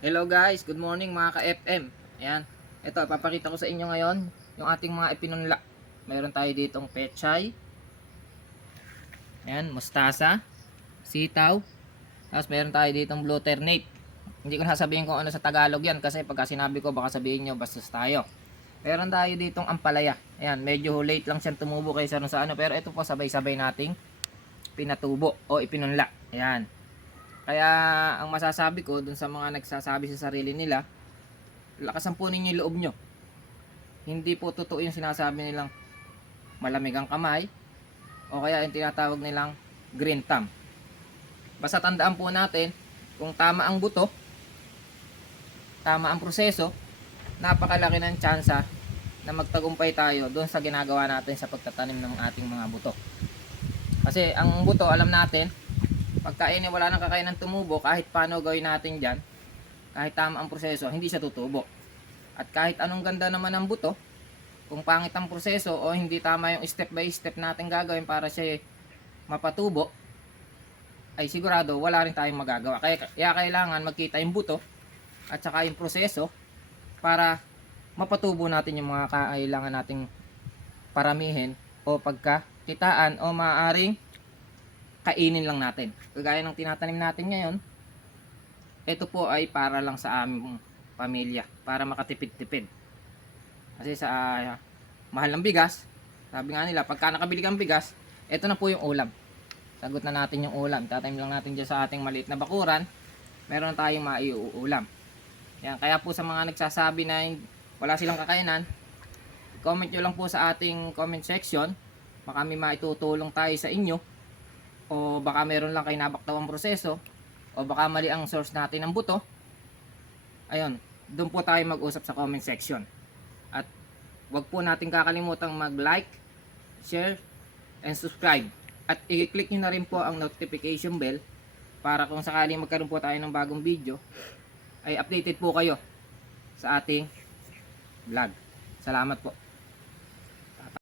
Hello guys, good morning mga ka-FM. Ayan, ito papakita ko sa inyo ngayon yung ating mga ipinunla. Mayroon tayo ditong pechay, ayan, mustasa, sitaw, tapos mayroon tayo ditong blue ternate. Hindi ko nasasabihin kung ano sa Tagalog yan kasi pagka sinabi ko baka sabihin nyo bastos tayo. Meron tayo ditong ampalaya. Ayan, medyo late lang siyang tumubo kaysa sa ano, pero ito po sabay-sabay nating pinatubo o ipinunla. Ayan. Kaya ang masasabi ko dun sa mga nagsasabi sa sarili nila, lakasan po ninyo yung loob nyo. Hindi po totoo yung sinasabi nilang malamig ang kamay o kaya yung tinatawag nilang green thumb. Basta tandaan po natin kung tama ang buto, tama ang proseso, napakalaki ng tsansa na magtagumpay tayo doon sa ginagawa natin sa pagtatanim ng ating mga buto. Kasi ang buto, alam natin, pagka wala nang kakayanan tumubo, kahit paano gawin natin dyan, kahit tama ang proseso, hindi siya tutubo. At kahit anong ganda naman ang buto, kung pangit ang proseso o hindi tama yung step by step natin gagawin para siya mapatubo, ay sigurado wala rin tayong magagawa. Kaya kailangan magkita yung buto at saka yung proseso para mapatubo natin yung mga kailangan nating paramihin o pagkakitaan o maaaring kainin lang natin. Kagaya ng tinatanim natin ngayon, ito po ay para lang sa aming pamilya, para makatipid-tipid. Kasi sa mahal ng bigas, sabi nga nila, pagka nakabili kang bigas, ito na po yung ulam. Sagot na natin yung ulam. Tatanim lang natin dyan sa ating maliit na bakuran, meron tayong maiuulam. Yan, kaya po sa mga nagsasabi na wala silang kakayanan, comment nyo lang po sa ating comment section, baka may maitutulong tayo sa inyo, o baka meron lang kayo nabaktawang proseso, o baka mali ang source natin ng buto. Ayun, doon po tayo mag-usap sa comment section. At wag po natin kakalimutang mag-like, share, and subscribe. At i-click nyo na rin po ang notification bell para kung sakaling magkaroon po tayo ng bagong video, ay updated po kayo sa ating vlog. Salamat po.